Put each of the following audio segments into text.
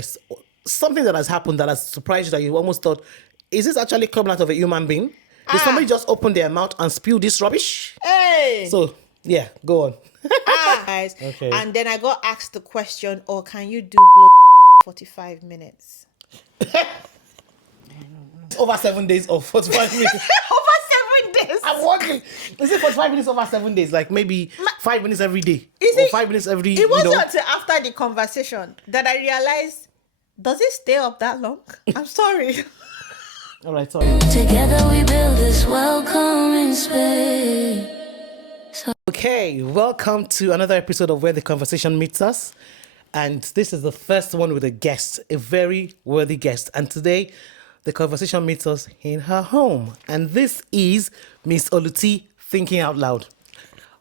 something that has happened that has surprised you, that you almost thought, is this actually coming out of a human being? Did somebody just open their mouth and spew this rubbish? Hey. So, yeah, go on. Guys. Okay. And then I got asked the question, or can you do blow 45 minutes? Over 7 days or 45 minutes. Over 7 days. I'm working. Is it 45 minutes over 7 days? Like maybe 5 minutes every day. Is or it- 5 minutes every, It wasn't until after the conversation that I realized, does it stay up that long? I'm sorry. All right, sorry. Together we build this welcoming space. Okay, welcome to another episode of Where the Conversation Meets Us. And this is the first one with a guest, a very worthy guest. And today, the conversation meets us in her home. And this is Miss Oluti thinking out loud.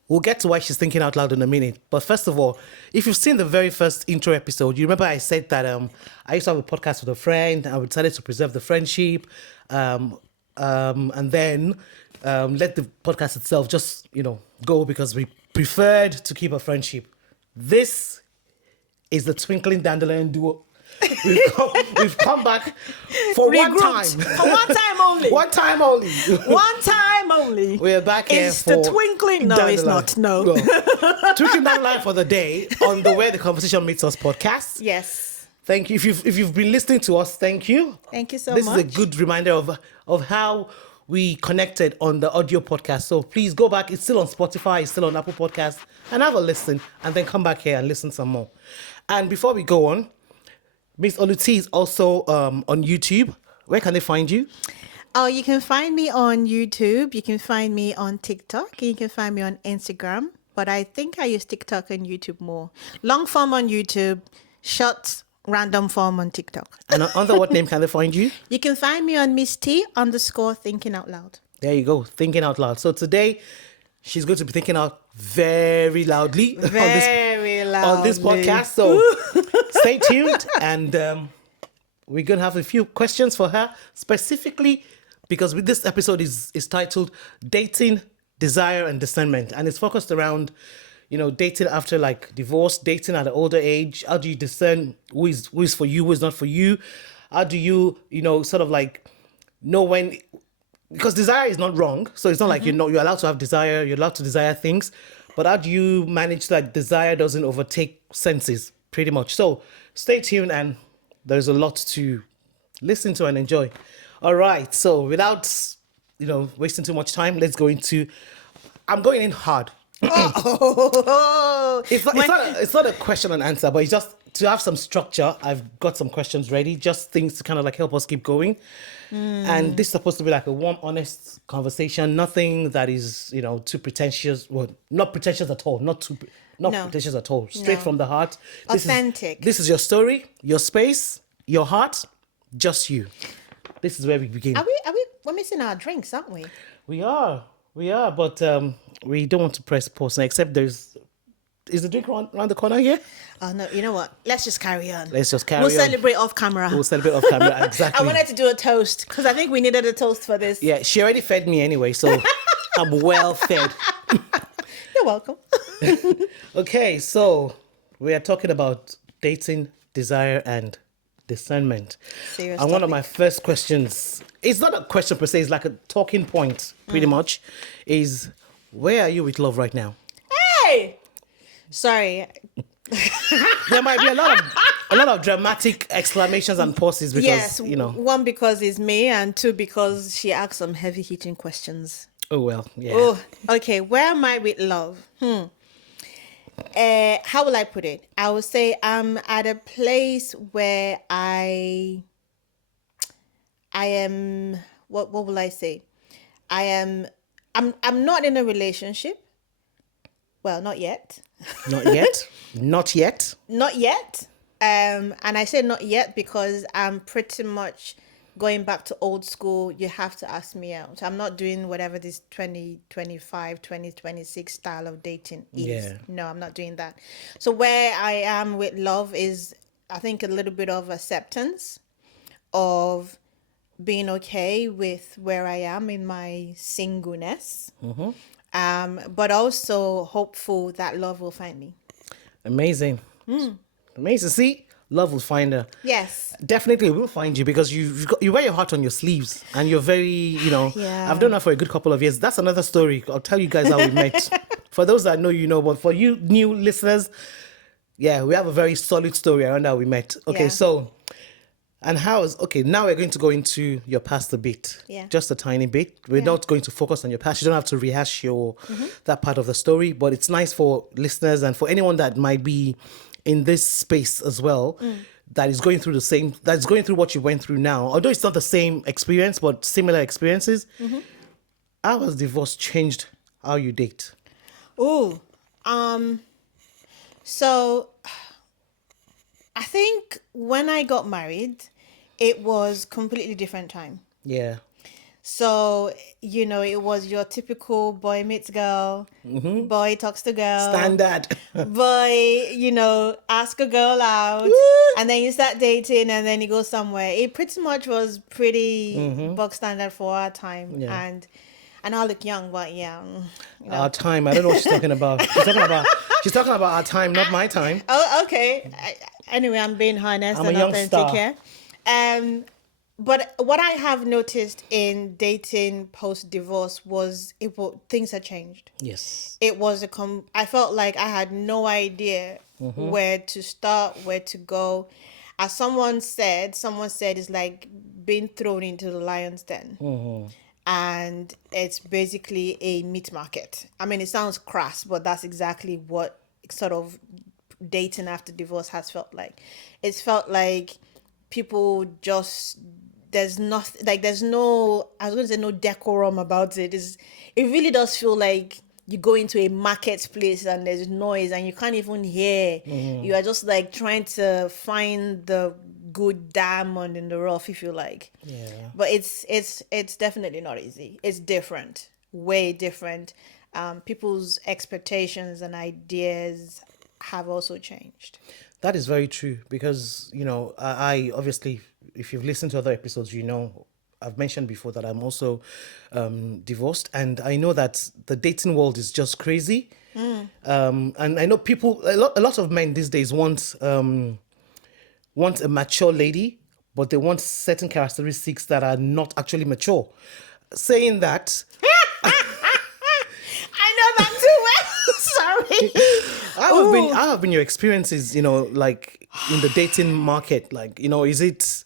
We'll get to why she's thinking out loud in a minute. But first of all, if you've seen the very first intro episode, you remember I said that I used to have a podcast with a friend and we decided to preserve the friendship and then let the podcast itself just, go because we preferred to keep a friendship. This is the Twinkling Dandelion duo. We've come back for one time. For one time only. One time only. One time only. We're back here It's for the twinkling. No, it's not. No. Twinkling Dandelion for the day on the Where the Conversation Meets Us podcast. Yes. Thank you. If you've been listening to us, thank you. Thank you so This much. is a good reminder of how we connected on the audio podcast. So please go back. It's still on Spotify. It's still on Apple Podcasts. And have a listen. And then come back here and listen some more. And before we go on, Miss Oluti is also on YouTube. Where can they find you? Oh, you can find me on YouTube. You can find me on TikTok. You can find me on Instagram. But I think I use TikTok and YouTube more. Long form on YouTube, short random form on TikTok. And under what name can they find you? You can find me on MsTee _ thinking out loud. There you go, thinking out loud. So today, she's going to be thinking out very loudly Very on this loudly. podcast. So stay tuned, and we're going to have a few questions for her, specifically because this episode is titled Dating, Desire, and Discernment. And it's focused around, dating after like divorce, dating at an older age. How do you discern who is for you, who is not for you? How do you, sort of like know when... Because desire is not wrong. So it's not like you're allowed to have desire. You're allowed to desire things. But how do you manage that desire doesn't overtake senses, pretty much? So stay tuned, and there's a lot to listen to and enjoy. All right. So without, wasting too much time, let's go into... I'm going in hard. It's not a question and answer, but it's just to have some structure. I've got some questions ready, just things to kind of like help us keep going. And this is supposed to be like a warm, honest conversation. Nothing that is, too pretentious. Well, not pretentious at all. Not pretentious at all. Straight from the heart. Authentic. This is your story, your space, your heart, just you. This is where we begin. We're missing our drinks, aren't we? We are, but we don't want to press pause now, except is the drink around the corner here? Oh, no, you know what? Let's just carry on. Let's just carry We'll on. celebrate off camera. We'll celebrate off camera, exactly. I wanted to do a toast because I think we needed a toast for this. Yeah, she already fed me anyway, so I'm well fed. You're welcome. Okay, so we are talking about dating, desire, and discernment. Serious And one of topic. my first questions, it's not a question per se, it's like a talking point, pretty much, is where are you with love right now? Hey! Sorry. There might be a lot of dramatic exclamations and pauses because, Yes, one, because it's me, and two, because she asked some heavy-hitting questions. Oh, well, yeah. Oh, okay. Where am I with love? How will I put it? I would say I'm at a place where I am. What will I say? I'm not in a relationship. Well, not yet. Not yet. Not yet. Not yet. And I say not yet because I'm pretty much going back to old school. You have to ask me out. I'm not doing whatever this 2025, 2026 style of dating is. Yeah. No, I'm not doing that. So where I am with love is, I think, a little bit of acceptance of being okay with where I am in my singleness. But also hopeful that love will find me. Amazing. Amazing. See, love will find her. Yes. Definitely will find you because you wear your heart on your sleeves and you're very, Yeah. I've known her for a good couple of years. That's another story. I'll tell you guys how we met. For those that know, but for you new listeners, yeah, we have a very solid story around how we met. Okay, Yeah. so, and now we're going to go into your past a bit. Yeah. Just a tiny bit. We're not going to focus on your past. You don't have to rehash that part of the story, but it's nice for listeners and for anyone that might be in this space as well, that is going through that's going through what you went through now. Although it's not the same experience, but similar experiences. How has divorce changed how you date? So I think when I got married, it was completely different time. Yeah. So, it was your typical boy meets girl, boy talks to girl. Standard. Boy, ask a girl out, and then you start dating, and then you go somewhere. It pretty much was pretty bog standard for our time. Yeah. And I look young, but yeah. Our time. I don't know what she's talking about. She's talking about our time, not my time. Oh, okay. Anyway, I'm being honest I'm and a young authentic star. here. But what I have noticed in dating post-divorce was things had changed. Yes. It was I felt like I had no idea where to start, where to go. As someone said it's like being thrown into the lion's den. And it's basically a meat market. I mean, it sounds crass, but that's exactly what sort of dating after divorce has felt like. It's felt like people just, there's nothing, like there's no, I was going to say no decorum about it. It really does feel like you go into a marketplace and there's noise and you can't even hear. You are just like trying to find the good diamond in the rough, if you like. Yeah. But it's definitely not easy. It's different, way different. People's expectations and ideas have also changed. That is very true because, I obviously, if you've listened to other episodes, I've mentioned before that I'm also divorced, and I know that the dating world is just crazy. And I know a lot of men these days want a mature lady, but they want certain characteristics that are not actually mature. Saying that, I know that too well. Sorry. how have been your experiences, like in the dating market? Like, is it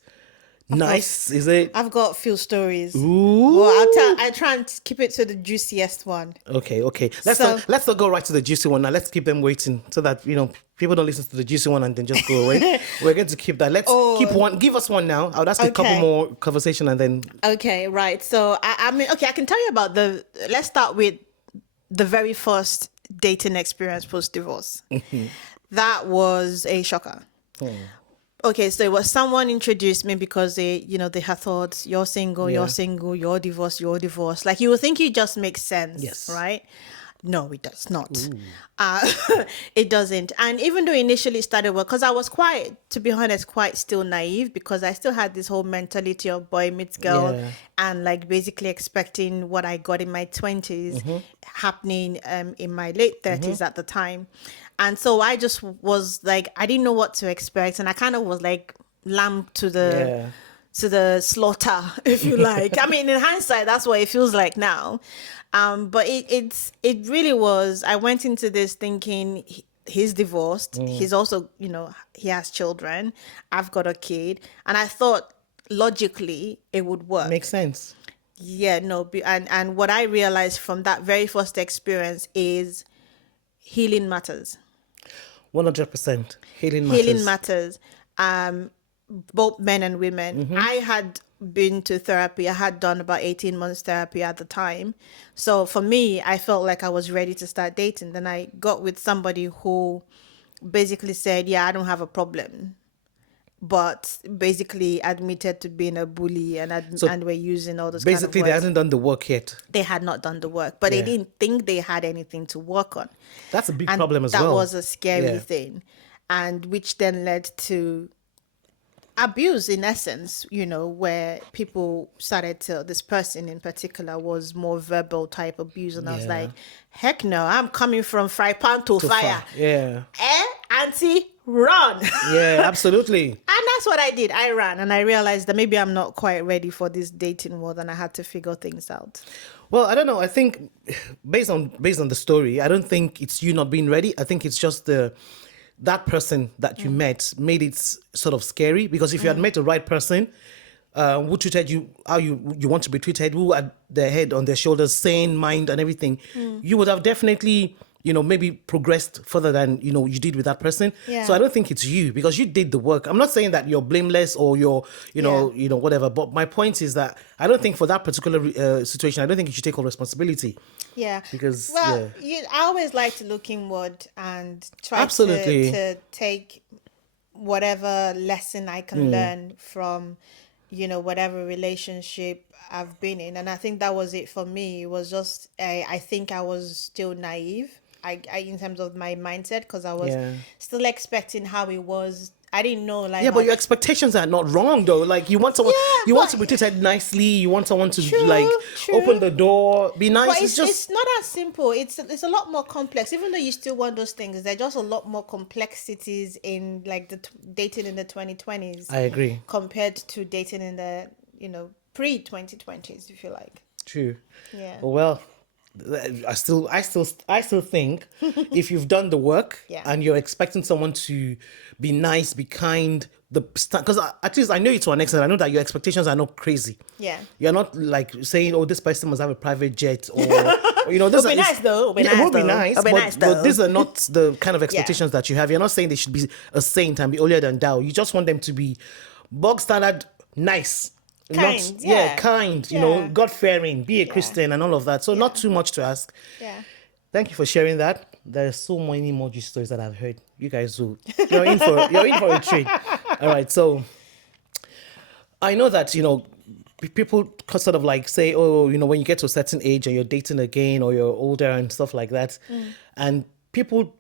nice? Is it? I've got a few stories. Ooh. Well, I try and keep it to the juiciest one. Okay. Let's not go right to the juicy one now. Let's keep them waiting so that people don't listen to the juicy one and then just go away. We're going to keep that. Let's keep one. Give us one now. I'll ask you a couple more conversation and then. Okay, right. So I mean, I can tell you about let's start with the very first dating experience post-divorce. That was a shocker. Okay, so it was someone introduced me because they had thought, you're single, you're divorced. Like, you would think it just makes sense, Yes. right? No, it does not. It doesn't. And even though initially it started well, because I was to be honest, quite still naive, because I still had this whole mentality of boy meets girl, and like basically expecting what I got in my 20s happening in my late 30s at the time. And so I just was like, I didn't know what to expect. And I kind of was like lamb to the slaughter, if you like. I mean, in hindsight, that's what it feels like now. But it really was. I went into this thinking he's divorced. He's also, he has children. I've got a kid. And I thought logically it would work. Makes sense. Yeah, no. And what I realized from that very first experience is healing matters. 100%. Healing matters. Both men and women. I had been to therapy. I had done about 18 months therapy at the time. So for me, I felt like I was ready to start dating. Then I got with somebody who basically said, yeah, I don't have a problem, but basically admitted to being a bully and were using all those kind of Basically, words. they hadn't done the work yet. They had not done the work, but they didn't think they had anything to work on. That's a big problem as well. well. That was a scary thing, and which then led to abuse in essence, where people started to, this person in particular was more verbal type abuse. And I was like, heck no, I'm coming from fry pan to fire. Yeah. Auntie, run. Yeah, absolutely. And that's what I did. I ran, and I realized that maybe I'm not quite ready for this dating world, and I had to figure things out. Well, I don't know. I think based on the story, I don't think it's you not being ready. I think it's just that person that you met made it sort of scary, because if you had met the right person, who treated you how you want to be treated, who had their head on their shoulders, sane mind and everything, you would have definitely, maybe progressed further than, you did with that person. Yeah. So I don't think it's you, because you did the work. I'm not saying that you're blameless or you're, whatever. But my point is that I don't think for that particular situation, I don't think you should take all responsibility. Yeah. Because, I always like to look inward and try Absolutely. to take whatever lesson I can learn from, whatever relationship I've been in. And I think that was it for me. It was just, I think I was still naive. I in terms of my mindset, because I was still expecting how it was. I didn't know, like, yeah, but your expectations are not wrong though. Like, you want someone, want to be treated nicely. You want someone to True. open the door, be nice. But it's not as simple. It's a lot more complex. Even though you still want those things, there's just a lot more complexities in like the dating in the 2020s. I agree. Compared to dating in the pre-2020s, if you like. True. Yeah. Well, I still think if you've done the work and you're expecting someone to be nice, be kind, because at least I know you to an extent. I know that your expectations are not crazy. Yeah. You're not like saying, "Oh, this person must have a private jet," or this It'll be nice though. It would be nice, but these are not the kind of expectations that you have. You're not saying they should be a saint and be holier than thou. You just want them to be bog standard, nice. Kind, kind, Yeah. God-fearing, be a Christian and all of that. So not too much to ask. Yeah. Thank you for sharing that. There's so many more G stories that I've heard. You guys you're in for a treat. All right, so I know that, people sort of like say, oh, when you get to a certain age and you're dating again or you're older and stuff like that. And people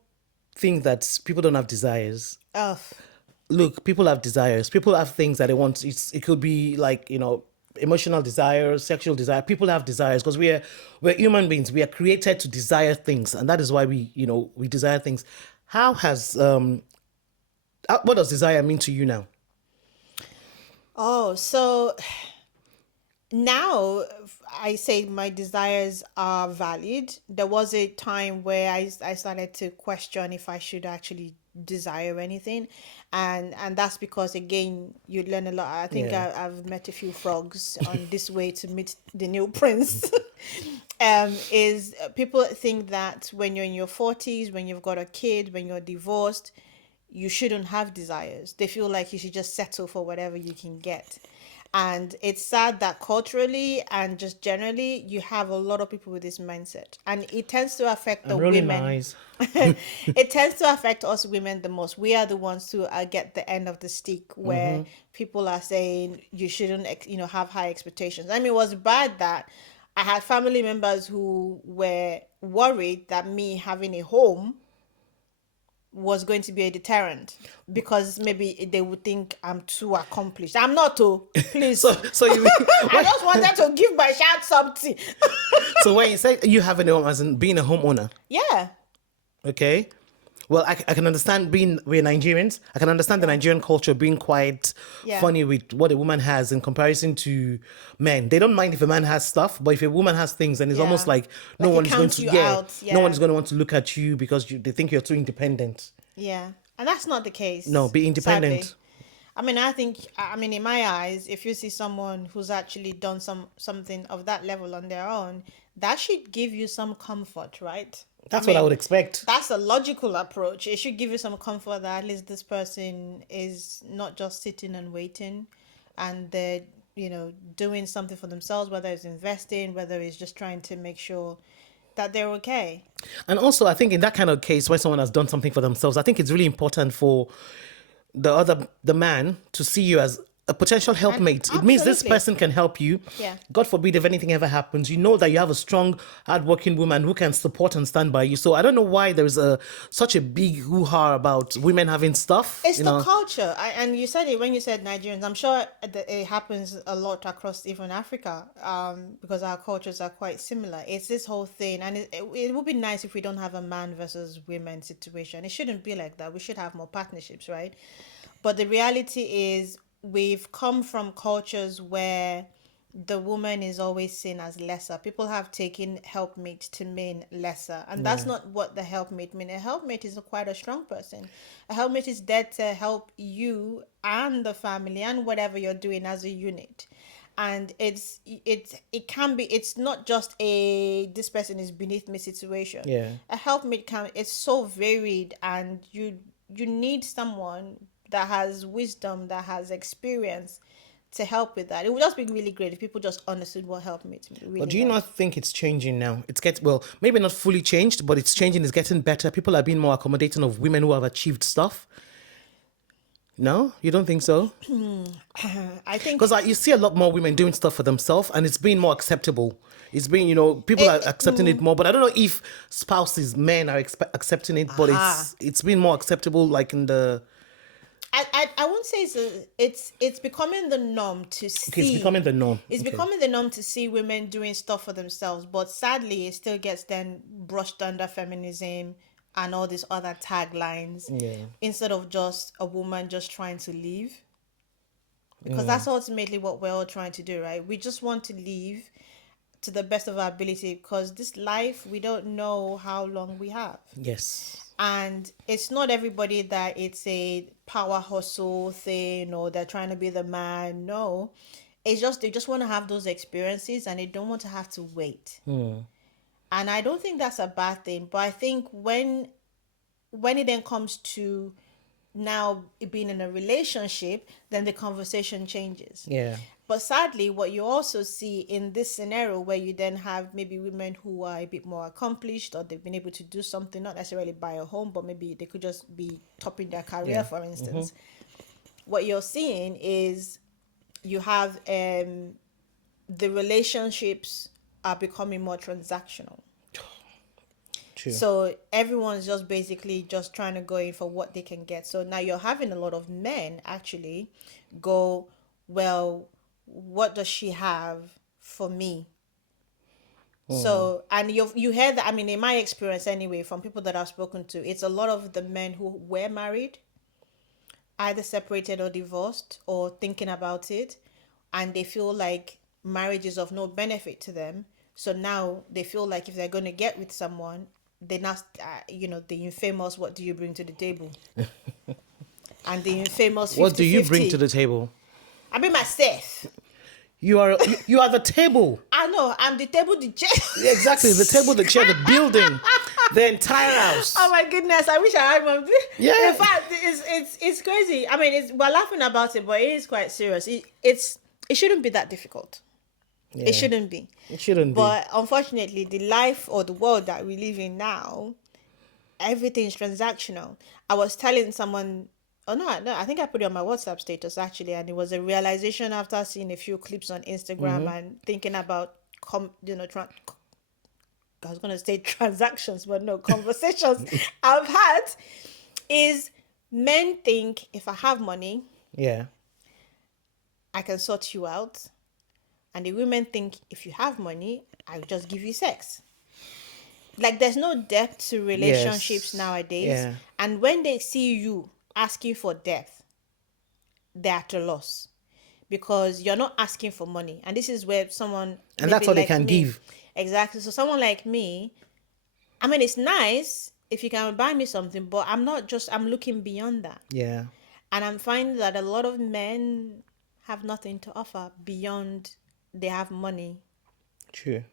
think that people don't have desires. Oh. Look, people have desires. People have things that they want. It could be like, emotional desire, sexual desire. People have desires because we're human beings. We are created to desire things, and that is why we desire things. How has what does desire mean to you now? Oh, so now I say my desires are valid. There was a time where I started to question if I should actually desire anything, and that's because, again, you learn a lot. I think I've met a few frogs on this way to meet the new prince. Is people think that when you're in your 40s, when you've got a kid, when you're divorced, you shouldn't have desires. They feel like you should just settle for whatever you can get. And it's sad that culturally and just generally, you have a lot of people with this mindset. And it tends to affect the women. Nice. It tends to affect us women the most. We are the ones who get the end of the stick, where people are saying you shouldn't, have high expectations. I mean, it was bad that I had family members who were worried that me having a home was going to be a deterrent, because maybe they would think I'm too accomplished. I'm not too. Please. So you mean, I just wanted to give my child something. so when you say you having a home, as in being a homeowner, Yeah. okay? Well, I can understand we're Nigerians. I can understand the Nigerian culture being quite funny with what a woman has in comparison to men. They don't mind if a man has stuff, but if a woman has things, then it's almost like no one is going to no one is going to want to look at you because they think you're too independent. Yeah, and that's not the case. No, be independent. Sadly. I mean, in my eyes, if you see someone who's actually done something of that level on their own, that should give you some comfort, right? That's what I would expect. That's a logical approach. It should give you some comfort that at least this person is not just sitting and waiting, and they're, doing something for themselves, whether it's investing, whether it's just trying to make sure that they're okay. And also, I think in that kind of case, when someone has done something for themselves, I think it's really important for the man to see you as a potential helpmate. It means this absolutely. person can help you. Yeah. God forbid if anything ever happens, you know that you have a strong, hardworking woman who can support and stand by you. So I don't know why there's such a big hoo-ha about women having stuff. It's you the know. culture, and you said it when you said Nigerians. I'm sure that it happens a lot across even Africa, because our cultures are quite similar. It's this whole thing, and it would be nice if we don't have a man versus women situation. It shouldn't be like that. We should have more partnerships, right? But the reality is, we've come from cultures where the woman is always seen as lesser. People have taken helpmate to mean lesser, and that's not what the helpmate mean. A helpmate is quite a strong person. A helpmate is there to help you and the family and whatever you're doing as a unit. And it can be, it's not just a this person is beneath me situation. Yeah. A helpmate can, it's so varied, and you need someone that has wisdom, that has experience to help with that. It would just be really great if people just understood what helpmate really But do you meant. not think it's changing now? Well, maybe not fully changed, but it's changing. It's getting better. People are being more accommodating of women who have achieved stuff. No, you don't think so? I think Because you see a lot more women doing stuff for themselves, and it's being more acceptable. It's being, people are accepting it more. But I don't know if spouses, men are accepting it, but it's been more acceptable, like in the. I won't say it's becoming the norm to see. Okay, it's becoming the norm. It's Okay. becoming the norm to see women doing stuff for themselves, but sadly, it still gets then brushed under feminism and all these other taglines. Yeah. Instead of just a woman just trying to leave, because that's ultimately what we're all trying to do, right? We just want to leave to the best of our ability, because this life, we don't know how long we have. Yes. And it's not everybody that it's a power hustle thing, or they're trying to be the man. No, it's just they just want to have those experiences, and they don't want to have to wait. And I don't think that's a bad thing. But I think when it then comes to now being in a relationship, then the conversation changes. Yeah. But sadly, what you also see in this scenario, where you then have maybe women who are a bit more accomplished, or they've been able to do something, not necessarily buy a home, but maybe they could just be topping their career, for instance. What you're seeing is you have the relationships are becoming more transactional. True. So everyone's just basically just trying to go in for what they can get. So now you're having a lot of men actually go, well, what does she have for me? So, and you hear that, I mean, in my experience anyway, from people that I've spoken to, it's a lot of the men who were married, either separated or divorced, or thinking about it, and they feel like marriage is of no benefit to them. So now they feel like if they're going to get with someone, they not, the infamous, what do you bring to the table? And the infamous 50-50. What do you bring to the table? I bring myself. You are the table. I know, I'm the table, the chair. Yeah, exactly. The table, the chair, the building, the entire house. Oh my goodness, I wish I had one. Yeah. In fact, it's crazy. I mean, we're laughing about it, but it is quite serious. It shouldn't be that difficult. Yeah. It shouldn't be. It shouldn't be. But unfortunately, the life or the world that we live in now, everything's transactional. I was telling someone, no, I think I put it on my WhatsApp status actually, and it was a realization after seeing a few clips on Instagram and thinking about, I was going to say transactions, but no, conversations I've had, is men think if I have money, Yeah. I can sort you out. And the women think if you have money, I'll just give you sex. Like, there's no depth to relationships nowadays. Yeah. And when they see you asking for depth, they're at a loss, because you're not asking for money. And this is where someone, And that's maybe all they like can me- give. Exactly. So someone like me, I mean, it's nice if you can buy me something, but I'm looking beyond that. Yeah. And I'm finding that a lot of men have nothing to offer beyond they have money. True.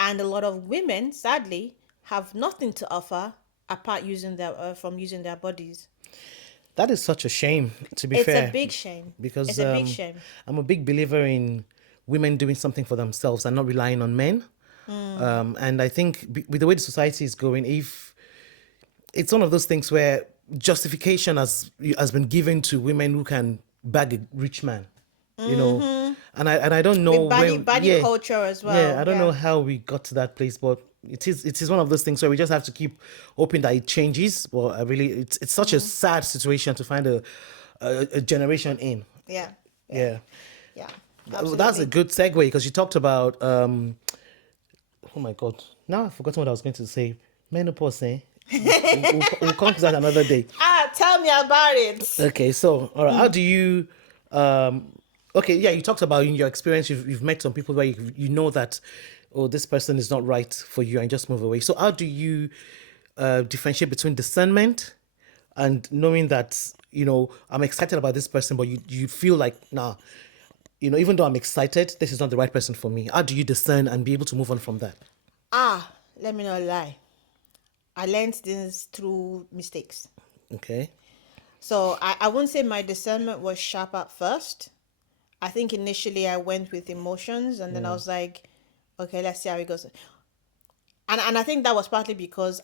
And a lot of women, sadly, have nothing to offer apart from using their bodies. That is such a shame, to be It's fair. a big shame. Because It's a big shame. I'm a big believer in women doing something for themselves and not relying on men. And I think with the way the society is going, if it's one of those things where justification has been given to women who can bag a rich man. you know, and I don't know With body culture as well. Yeah, I don't know how we got to that place, but it is one of those things where we just have to keep hoping that it changes. But I really, it's such a sad situation to find a generation in. Yeah. Yeah. Yeah. That's a good segue because you talked about oh my god, now I've forgotten what I was going to say. Menopause, eh? We'll come to that another day. Tell me about it. Okay, so all right, how do you okay, yeah, you talked about in your experience you've met some people where you know that, oh, this person is not right for you and just move away. So how do you differentiate between discernment and knowing that, I'm excited about this person, but you feel like, nah, even though I'm excited, this is not the right person for me. How do you discern and be able to move on from that? Let me not lie. I learned this through mistakes. Okay. So I wouldn't say my discernment was sharp at first. I think initially I went with emotions and then I was like, okay, let's see how it goes. And I think that was partly because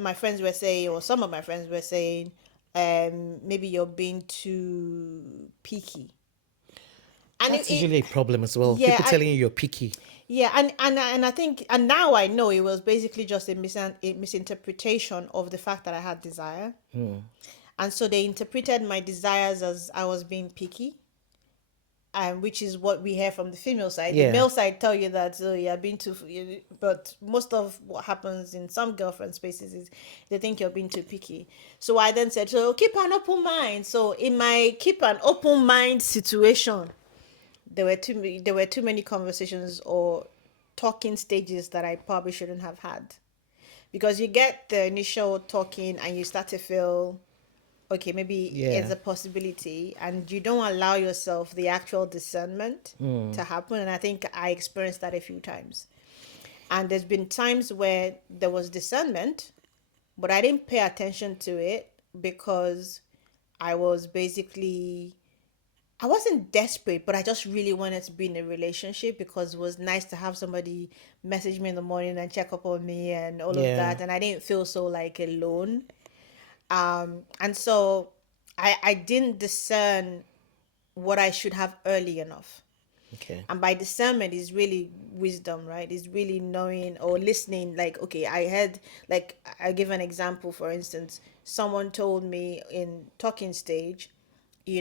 my friends were saying, or some of my friends were saying, maybe you're being too picky. And that's usually a problem as well. Yeah, People telling you you're picky. Yeah, and I think, and now I know it was basically just a misinterpretation of the fact that I had desire. And so they interpreted my desires as I was being picky. Which is what we hear from the female side. Yeah. The male side tell you that you're being too, but most of what happens in some girlfriend spaces is they think you're being too picky. So I then said, so keep an open mind. So in my keep an open mind situation, there were too many conversations or talking stages that I probably shouldn't have had, because you get the initial talking and you start to feel, okay, maybe it's a possibility, and you don't allow yourself the actual discernment to happen. And I think I experienced that a few times. And there's been times where there was discernment, but I didn't pay attention to it because I wasn't desperate, but I just really wanted to be in a relationship because it was nice to have somebody message me in the morning and check up on me and all of that. And I didn't feel so like alone. And so I didn't discern what I should have early enough. Okay. And by discernment is really wisdom, right? It's really knowing or listening. Like, okay, I heard, like, I give an example, for instance, someone told me in talking stage, we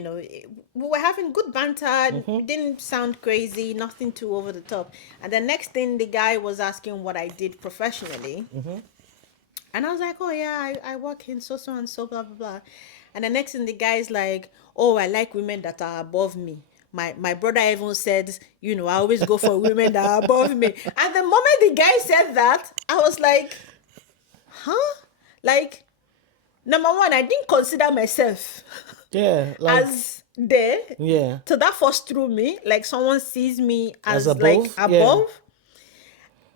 were having good banter, it didn't sound crazy, nothing too over the top. And the next thing, the guy was asking what I did professionally. And I was like, oh yeah, I work in so and so, blah, blah, blah. And the next thing, the guy's like, oh, I like women that are above me. My brother even said, I always go for women that are above me. And the moment the guy said that, I was like, huh? Like, number one, I didn't consider myself as there. Yeah. So that first threw me, like someone sees me as above? like above. Yeah.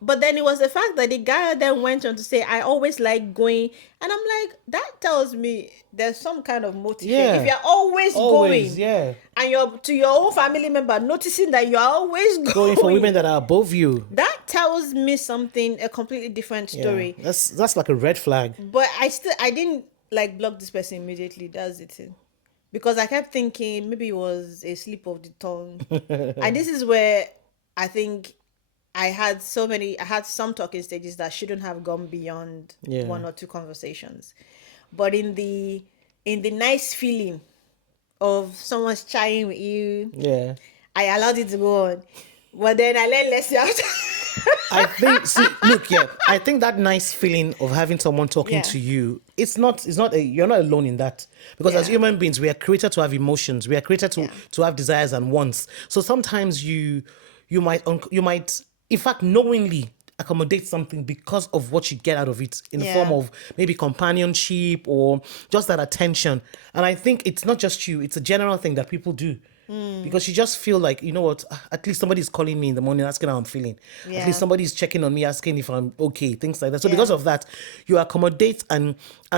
But then it was the fact that the guy then went on to say, I always like going. And I'm like, that tells me there's some kind of motive. Yeah. If you're always going, yeah, and you're to your own family member noticing that you're always going for women that are above you, that tells me something, a completely different story. Yeah. That's like a red flag. But I didn't like block this person immediately. That's the thing. Because I kept thinking maybe it was a slip of the tongue. And this is where I think I had some talking stages that shouldn't have gone beyond one or two conversations. But in the nice feeling of someone's chatting with you, I allowed it to go on. But then I let Leslie out. I think that nice feeling of having someone talking to you, you're not alone in that. Because as human beings, we are created to have emotions. We are created to have desires and wants. So sometimes you might in fact knowingly accommodate something because of what you get out of it in the form of maybe companionship or just that attention. And I think it's not just you, it's a general thing that people do. Because you just feel like, you know what, at least somebody's calling me in the morning asking how I'm feeling. At least somebody's checking on me asking if I'm okay, things like that. So because of that, you accommodate and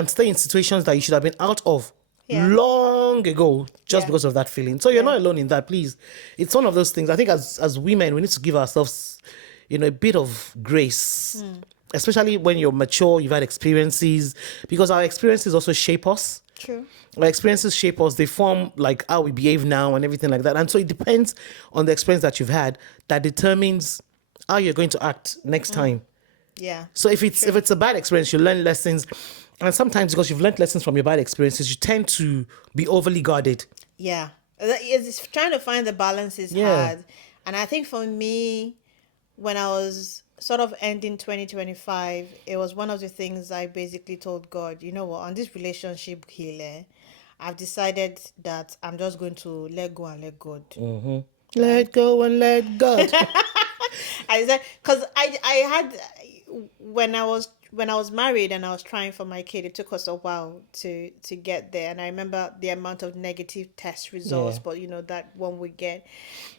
stay in situations that you should have been out of long ago just because of that feeling. So you're not alone in that, please. It's one of those things. I think as women, we need to give ourselves, a bit of grace, especially when you're mature, you've had experiences, because our experiences also shape us. True. Our experiences shape us. They form like how we behave now and everything like that. And so it depends on the experience that you've had that determines how you're going to act next time. Yeah. So if it's a bad experience, you learn lessons. And sometimes because you've learned lessons from your bad experiences, you tend to be overly guarded. Yeah. It's trying to find the balance is hard. And I think for me, when I was sort of ending 2025, it was one of the things I basically told God, you know what, on this relationship healer, I've decided that I'm just going to let go and let God. Let go and let God. I said, because I had, when I was married and I was trying for my kid, it took us a while to get there. And I remember the amount of negative test results, but that one we get.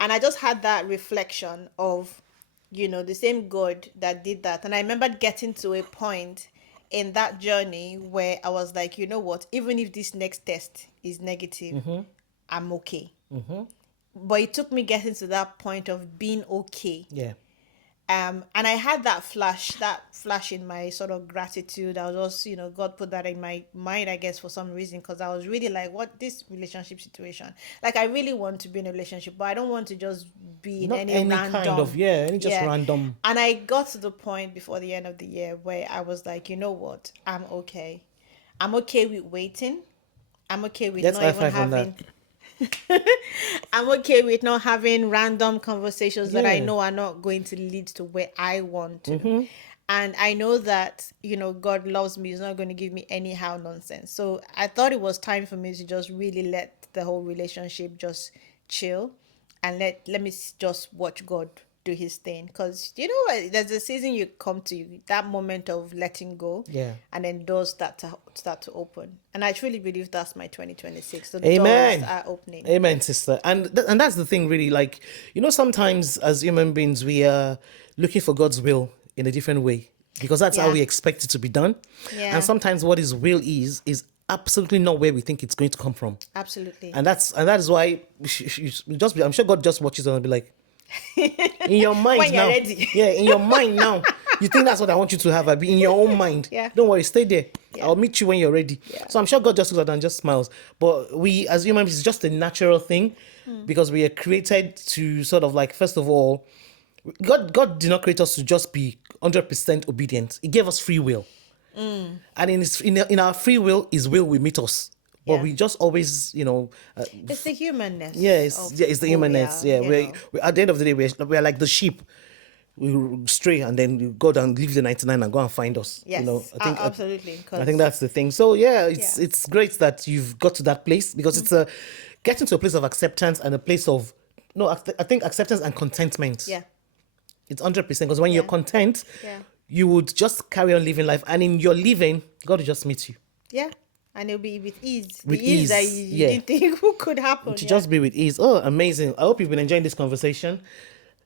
And I just had that reflection of, the same God that did that. And I remember getting to a point in that journey where I was like, you know what, even if this next test is negative, I'm okay. But it took me getting to that point of being okay. Yeah. And I had that flash in my sort of gratitude. I was just, God put that in my mind, I guess, for some reason, because I was really like, what this relationship situation? Like, I really want to be in a relationship, but I don't want to just be in Not any any random. kind of, any just random. And I got to the point before the end of the year where I was like, you know what? I'm okay. I'm okay with waiting. I'm okay with Let's not even high five on that. having. I'm okay with not having random conversations that I know are not going to lead to where I want to. And I know that, God loves me. He's not going to give me anyhow nonsense. So I thought it was time for me to just really let the whole relationship just chill and let me just watch God do his thing. Because there's a season you come to, that moment of letting go, and then doors start to open. And I truly believe that's my 2026. The Amen. doors are opening. Amen, sister. And that's the thing, really. Like, sometimes as human beings, we are looking for God's will in a different way because that's how we expect it to be done. Yeah. And sometimes what His will is absolutely not where we think it's going to come from. Absolutely. And that is why I'm sure God just watches and be like, in your mind when you're now, ready. in your mind now, you think that's what I want you to have. I be in your own mind. Yeah. Don't worry, stay there. Yeah. I'll meet you when you're ready. Yeah. So I'm sure God just looks at that and just smiles. But we, as humans, it's just a natural thing because we are created to sort of like, first of all, God did not create us to just be 100% obedient. He gave us free will, and in our free will, His will meet us. But we just always, It's the humanness. It's the humanness. Yeah, we at the end of the day, we're like the sheep. We stray and then you go down, leave the 99 and go and find us. Yes, I think absolutely. I think that's the thing. So it's great that you've got to that place because it's getting to a place of acceptance and a place of I think acceptance and contentment. Yeah. It's 100% because when you're content, you would just carry on living life, and in your living, God will just meet you. Yeah. And it'll be with ease. With the ease that ease, you didn't think could happen. To just be with ease. Oh, amazing. I hope you've been enjoying this conversation.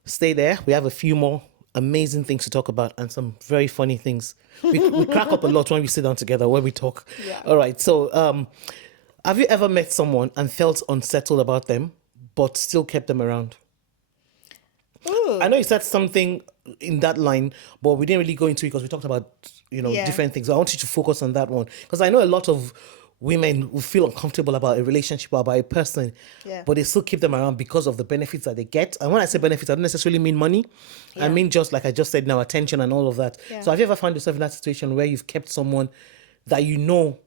Stay there. We have a few more amazing things to talk about and some very funny things. We crack up a lot when we sit down together, when we talk. Yeah. All right. So have you ever met someone and felt unsettled about them, but still kept them around? Ooh. I know you said something in that line, but we didn't really go into it because we talked about, different things. I want you to focus on that one because I know a lot of women who feel uncomfortable about a relationship or about a person, but they still keep them around because of the benefits that they get. And when I say benefits, I don't necessarily mean money. I mean just like I just said now, attention and all of that. Yeah. So have you ever found yourself in that situation where you've kept someone that you know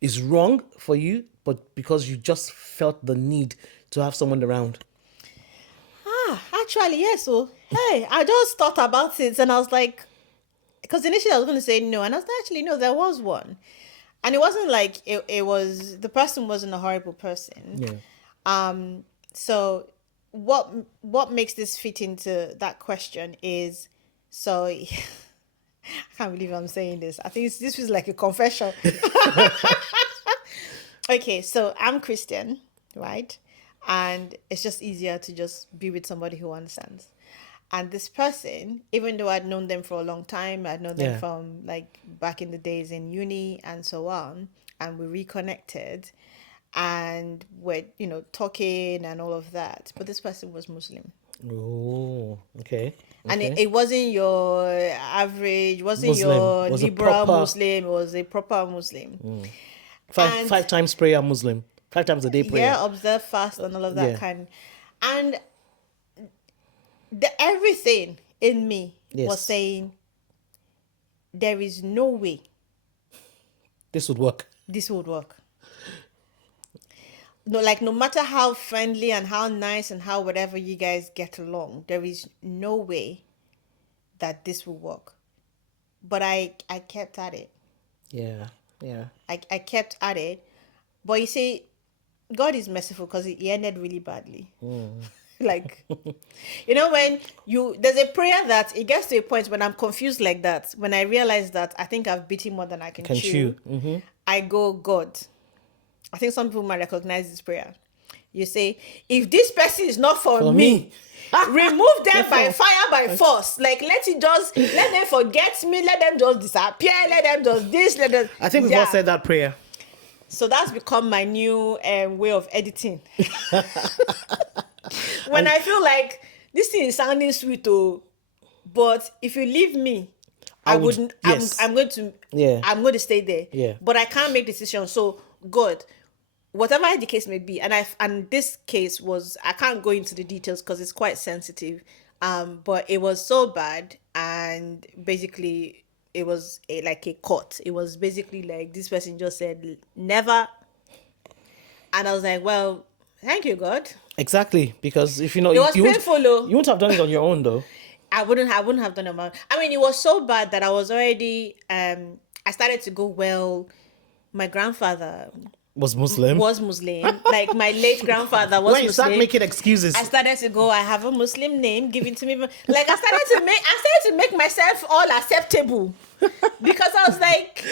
is wrong for you, but because you just felt the need to have someone around? Actually, yes. So, hey, I just thought about it and I was like, because initially I was going to say no. And I was like, actually, no, there was one. And it wasn't like it was, the person wasn't a horrible person. Yeah. So what makes this fit into that question is, so I can't believe I'm saying this. I think this was like a confession. Okay, so I'm Christian, right? And it's just easier to just be with somebody who understands. And this person, even though I'd known them for a long time, I'd known them from like back in the days in uni and so on, and we reconnected and we're, talking and all of that. But this person was Muslim. Oh, okay. And it wasn't your average, wasn't Muslim. your Was a liberal proper Muslim, it was a proper Muslim. And- five times prayer Muslim. 5 times a day prayer. Yeah, observe, fast, and all of that Yeah. kind. And everything in me Yes. was saying, there is no way This would work. this would work. No, like no matter how friendly and how nice and how whatever you guys get along, there is no way that this will work. But I kept at it. Yeah. Yeah. I kept at it. But you see, God is merciful because he ended really badly. Like, you know, when there's a prayer that it gets to a point when I'm confused like that, when I realize that I think I've beaten more than I can chew. I go, God. I think some people might recognize this prayer. You say, if this person is not for me, remove them by fire, by force. Like, let them forget me. Let them just disappear. Let them just this. Let them. I think we've all said that prayer. So that's become my new way of editing. When I feel like this thing is sounding sweet, but if you leave me, I wouldn't. Yes. I'm going to. Yeah. I'm going to stay there. Yeah. But I can't make decisions. So God, whatever the case may be, and this case was, I can't go into the details because it's quite sensitive. But it was so bad, and basically it was like a court. It was basically like this person just said never, and I was like, well, thank you, God. Exactly, because if you know, It was painful, though. You wouldn't have done it on your own, though. I wouldn't have done it. I mean, it was so bad that I was already. I started to go, well, my grandfather Was Muslim. Like my late grandfather was When you start Muslim. making excuses, I started to go, I have a Muslim name given to me. Like I started to make myself all acceptable. Because I was like,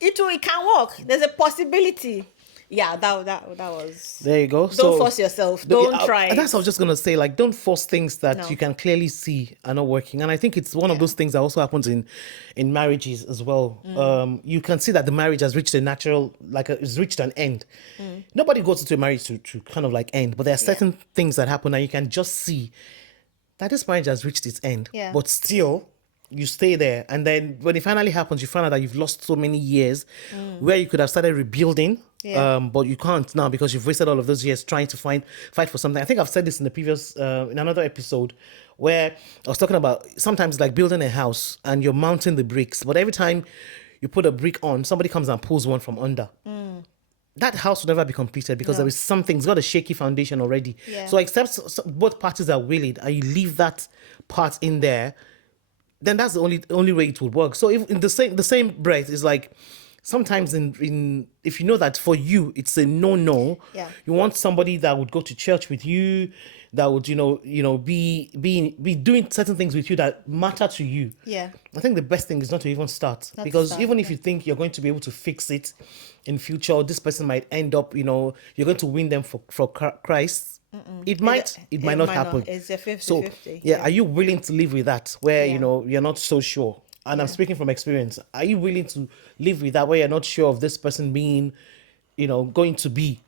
it can work. There's a possibility. Yeah, that was. there you go. Don't force yourself. Don't try. And that's what I was just gonna say. Like, don't force things that No. you can clearly see are not working. And I think it's one of those things that also happens in marriages as well. You can see that the marriage has reached it's reached an end. Nobody goes into a marriage to kind of like end, but there are certain things that happen, and you can just see that this marriage has reached its end. Yeah. But still, you stay there, and then when it finally happens, you find out that you've lost so many years where you could have started rebuilding. Yeah. But you can't now because you've wasted all of those years trying to fight for something. I think I've said this in the previous in another episode where I was talking about sometimes like building a house and you're mounting the bricks, but every time you put a brick on, somebody comes and pulls one from under. That house will never be completed because there is something, it's got a shaky foundation already. Yeah. So except both parties are willing and you leave that part in there, then that's the only way it would work. So if in the same breath is like sometimes in if you know that for you it's a no, Yeah. you want somebody that would go to church with you, that would be doing certain things with you that matter to you. Yeah. I think the best thing is not to even start, Not to because start, even if you think you're going to be able to fix it in future, or this person might end up, you're going to win them for Christ. It might not happen. It's a 50-50. So yeah, are you willing to live with that where Yeah. you're not so sure? And I'm speaking from experience. Are you willing to live with that where you're not sure of this person being, going to be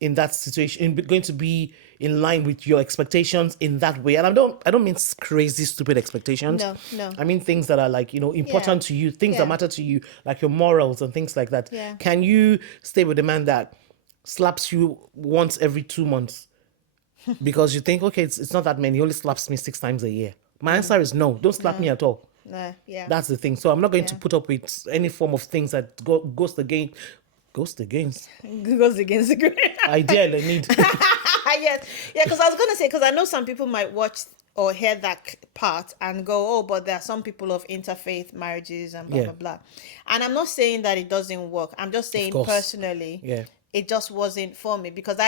in that situation, going to be in line with your expectations in that way? And I don't mean crazy, stupid expectations. No. I mean things that are like, important to you, things that Yeah. matter to you, like your morals and things like that. Yeah. Can you stay with a man that slaps you once every 2 months because you think, okay, it's not that many, he only slaps me 6 times a year? My answer is no, don't slap me at all. Yeah. That's the thing. So I'm not going to put up with any form of things that goes against goes against the grain. ideal I need. Yes. Yeah, because I was going to say, because I know some people might watch or hear that part and go, oh, but there are some people of interfaith marriages and blah, Yeah. blah, blah. And I'm not saying that it doesn't work. I'm just saying course. personally, Yeah. it just wasn't for me, because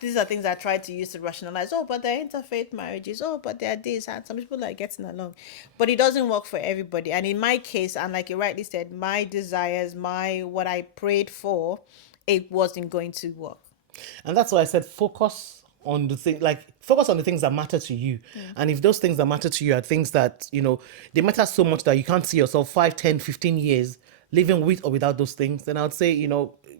these are things I try to use to rationalize. Oh, but they're interfaith marriages. Oh, but they're this, and some people are getting along, but it doesn't work for everybody. And in my case, and like you rightly said, my desires, what I prayed for, it wasn't going to work. And that's why I said focus on the things that matter to you. And if those things that matter to you are things that, they matter so much that you can't see yourself 5, 10, 15 years living with or without those things, then I would say,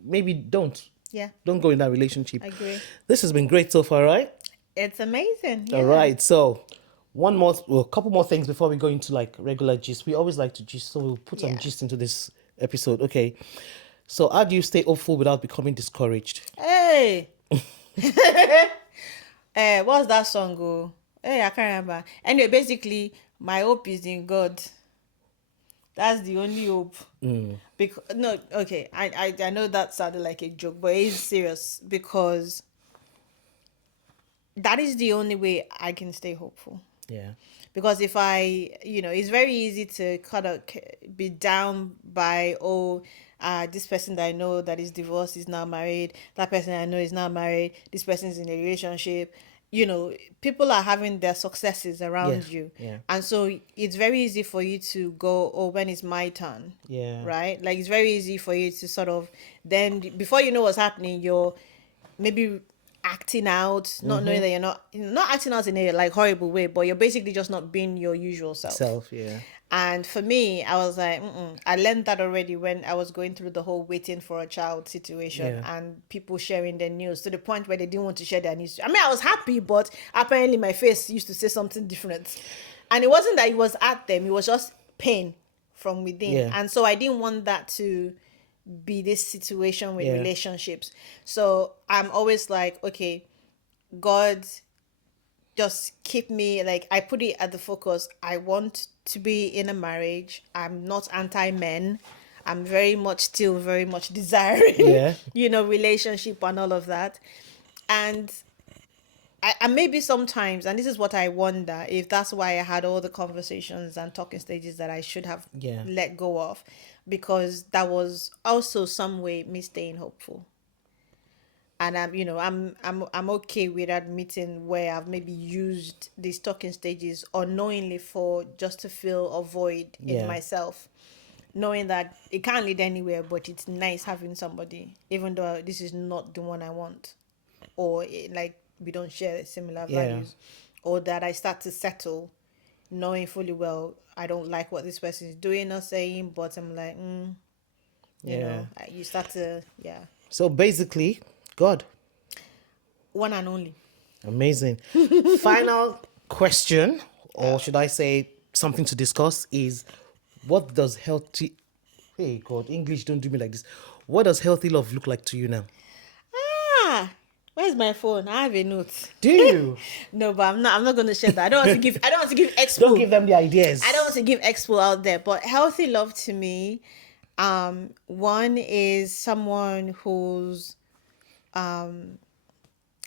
maybe don't. Yeah. Don't go in that relationship. I agree. This has been great so far, right? It's amazing. Yeah. All right. So a couple more things before we go into like regular gist. We always like to gist, so we'll put some Yeah. gist into this episode. Okay. So how do you stay hopeful without becoming discouraged? Hey. What's that song go? Hey, I can't remember. Anyway, basically, my hope is in God. That's the only hope. Because no, okay, I know that sounded like a joke, but it's serious because that is the only way I can stay hopeful. Yeah. Because if I, it's very easy to kind of be down by, this person that I know that is divorced is now married. That person I know is now married. This person's in a relationship. People are having their successes around you. Yeah. And so it's very easy for you to go, when it's my turn. Yeah. Right? Like, it's very easy for you to sort of, then before you know what's happening, you're maybe acting out, not knowing that you're not acting out in a like horrible way, but you're basically just not being your usual self. Yeah. And for me, I was like, I learned that already when I was going through the whole waiting for a child situation and people sharing their news to the point where they didn't want to share their news. I mean, I was happy, but apparently my face used to say something different. And it wasn't that it was at them, it was just pain from within. Yeah. And so I didn't want that to be this situation with relationships. So I'm always like, okay, God, just keep me, like, I put it at the focus. I want to be in a marriage. I'm not anti-men. I'm still very much desiring, relationship and all of that. And I maybe sometimes, and this is what I wonder, if that's why I had all the conversations and talking stages that I should have let go of, because that was also some way me staying hopeful. And I'm okay with admitting where I've maybe used these talking stages unknowingly for just to fill a void in myself, knowing that it can't lead anywhere, but it's nice having somebody, even though this is not the one I want, or we don't share similar values, or that I start to settle knowing fully well I don't like what this person is doing or saying, but I'm like, you start to, So basically, God. One and only. Amazing. Final question, or should I say something to discuss, is what does healthy... Hey, God, English, don't do me like this. What does healthy love look like to you now? Where's my phone? I have a note. Do you? No, but I'm not going to share that. I don't want to give expo. Don't give them the ideas. I don't want to give expo out there, but healthy love to me, one is someone who's, I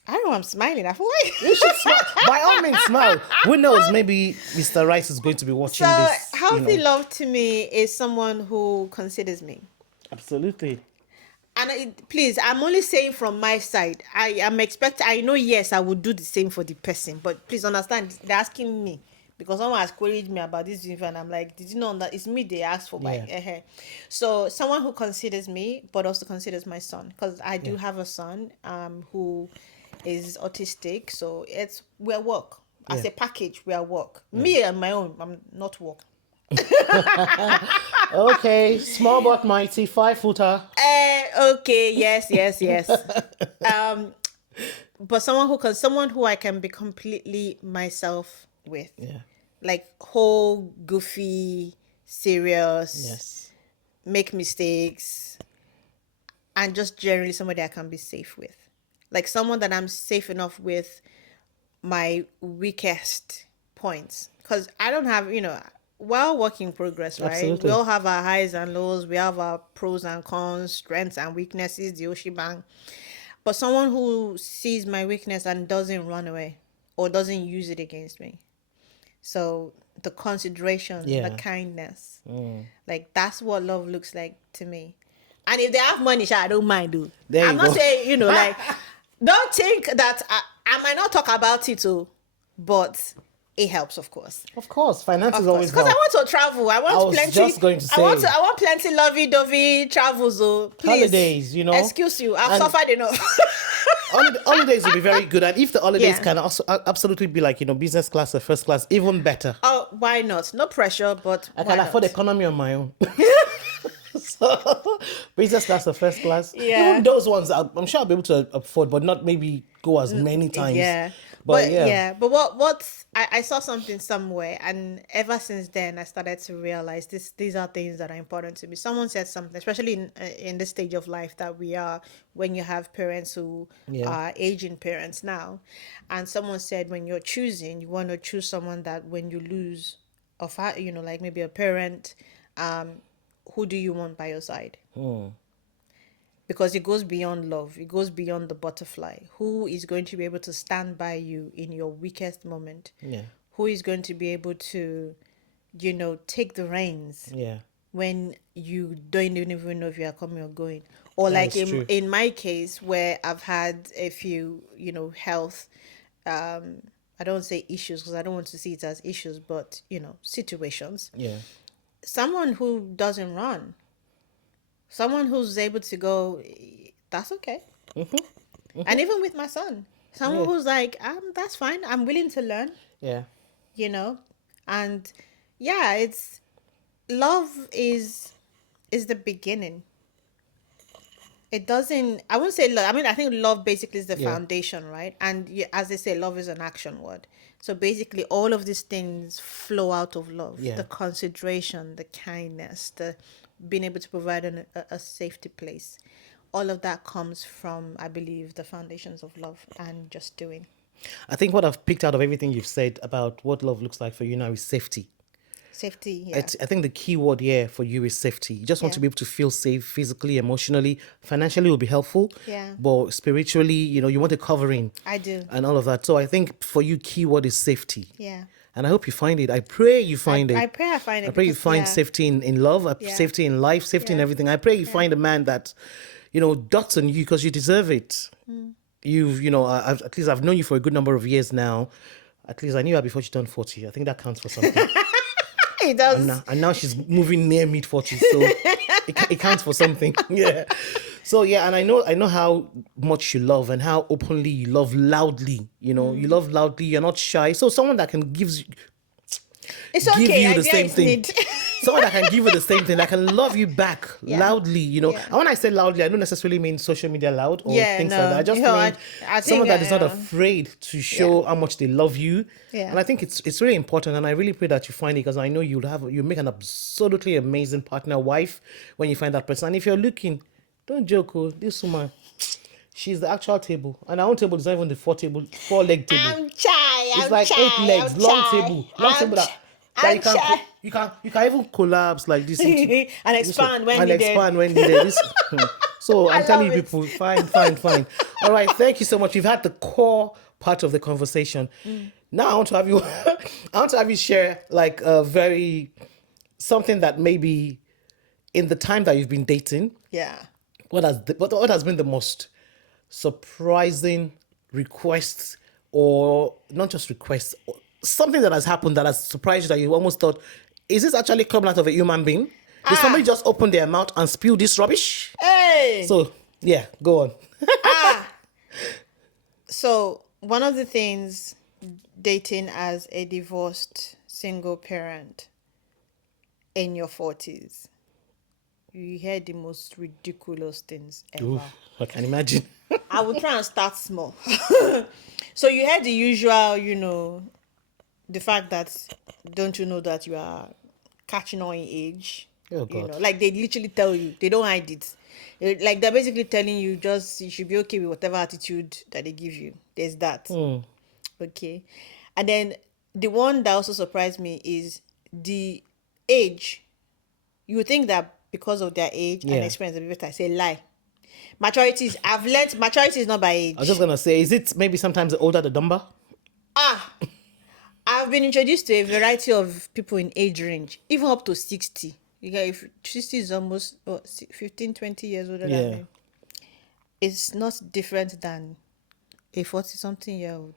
don't know, I'm smiling. I feel like You should smile. By all means, smile. Who knows? Maybe Mr. Rice is going to be watching this. Healthy love to me is someone who considers me. Absolutely. And please, I'm only saying from my side. I know, yes, I would do the same for the person, but please understand, they're asking me because someone has queried me about this info, and I'm like, did you know that it's me they asked for? So someone who considers me, but also considers my son, because I do have a son who is autistic, so we're work as a package. We are work. Me and my own, I'm not work. Okay, small but mighty, 5-footer. Okay, yes. But someone who I can be completely myself with. Yeah. Like whole goofy, serious. Yes. Make mistakes, and just generally somebody I can be safe with. Like someone that I'm safe enough with my weakest points, because I don't have, we're all work in progress, right? Absolutely. We all have our highs and lows. We have our pros and cons, strengths and weaknesses, the Oshibang. But someone who sees my weakness and doesn't run away or doesn't use it against me. So the consideration, the kindness, like that's what love looks like to me. And if they have money, I don't mind, dude. I'm not saying, like, don't think that I might not talk about it too, but it helps, of course. Of course, finances always help. Because I want to travel. I was plenty. Just going to say. I want plenty lovey-dovey travels. So please, holidays, Excuse you, I've suffered enough. Holidays will be very good, and if the holidays can also absolutely be like business class or first class, even better. Oh, why not? No pressure, but I can afford economy on my own. So business class or first class, even those ones I'm sure I'll be able to afford, but not maybe go as many times. But yeah. But what's I saw something somewhere, and ever since then I started to realize these are things that are important to me. Someone said something, especially in this stage of life that we are, when you have parents who Yeah. are aging parents now, and someone said when you're choosing, you want to choose someone that when you lose, like maybe a parent, who do you want by your side? Because it goes beyond love. It goes beyond the butterfly. Who is going to be able to stand by you in your weakest moment? Yeah. Who is going to be able to, take the reins Yeah. when you don't even know if you are coming or going? Or That like is true. in my case, where I've had a few, health, I don't say issues because I don't want to see it as issues, but, situations. Yeah. Someone who doesn't run, someone who's able to go, that's okay. And even with my son, someone Yeah. who's like, that's fine, I'm willing to learn, Yeah. and yeah, it's love is the beginning. It doesn't, I wouldn't say love, I mean, I think love basically is the Yeah. foundation, right? And as they say, love is an action word. So basically all of these things flow out of love. Yeah. The consideration, the kindness, the being able to provide a safety place, all of that comes from, I believe, the foundations of love and just doing. I think what I've picked out of everything you've said about what love looks like for you now is safety. Safety, yeah. I think the key word here for you is safety. You just want Yeah. to be able to feel safe physically, emotionally, financially will be helpful. Yeah. But spiritually, you want a covering. I do. And all of that. So I think for you, key word is safety. Yeah. And I hope you find it. I pray you find it. I pray I find it. I pray you because, find yeah. safety in love, Yeah. safety in life, safety in Yeah. everything. I pray you find a man that, dots on you because you deserve it. At least I've known you for a good number of years now. At least I knew her before she turned 40. I think that counts for something. It does. And now she's moving near mid-40s, so it counts for something. Yeah. So yeah, and I know how much you love and how openly you love loudly. You love loudly. You're not shy. So someone that can It's give okay. you I the bear same its thing. need. Someone that can give you the same thing, that can love you back loudly, Yeah. And when I say loudly, I don't necessarily mean social media loud or Yeah, things no. like that. I just mean I someone think, that is not afraid to show how much they love you. Yeah. And I think it's really important, and I really pray that you find it, because I know you'll make an absolutely amazing partner, wife, when you find that person. And if you're looking, don't joke, this woman, she's the actual table, and our own table is not even the four-leg table. I'm shy. It's I'm like shy. 8 legs, I'm long shy. table I'm that I'm you can shy. you can even collapse like this into, And expand when and needed. expand when needed. So I'm telling you love it. people, fine. All right, thank you so much. We've had the core part of the conversation. Now I want to have you share like something that maybe in the time that you've been dating, Yeah. what has been the most surprising request, or not just request, something that has happened that has surprised you, that you almost thought, is this actually coming out of a human being? Did somebody just open their mouth and spew this rubbish? Hey. So yeah, go on. So one of the things dating as a divorced single parent in your 40s, you hear the most ridiculous things ever. Oof, I can imagine. I will try and start small. So you heard the usual, the fact that, don't you know that you are catching on in age? Oh, God. Like they literally tell you, they don't hide it. Like they're basically telling you you should be okay with whatever attitude that they give you. There's that. Okay. And then the one that also surprised me is the age. You would think that because of their age Yeah. and experience, the people I say lie. I've learned maturity is not by age. I was just gonna say, is it maybe sometimes the older the dumber? I've been introduced to a variety of people in age range, even up to 60. If 60 is almost 15, 20 years older Yeah. than me. It's not different than a 40-something-year-old.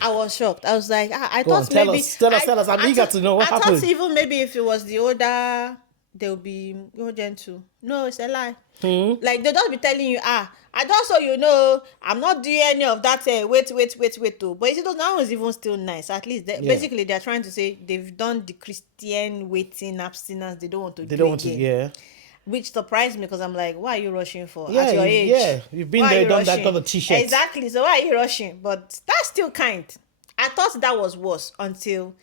I was shocked. I was like, I Go on, thought tell maybe... us. I'm eager to know what I happened. thought even maybe if it was the older, they'll be more gentle. No, it's a lie. Like, they'll just be telling you, I just so you know, I'm not doing any of that, wait, too. But you see, those now is even still nice. At least, basically, they're trying to say they've done the Christian waiting abstinence. They don't want to do They don't want to, again. yeah. which surprised me because I'm like, why are you rushing for Yeah, at your age? yeah. You've been Why are there, you done that, rushing? got a t-shirt. Exactly. So why are you rushing? But that's still kind. I thought that was worse until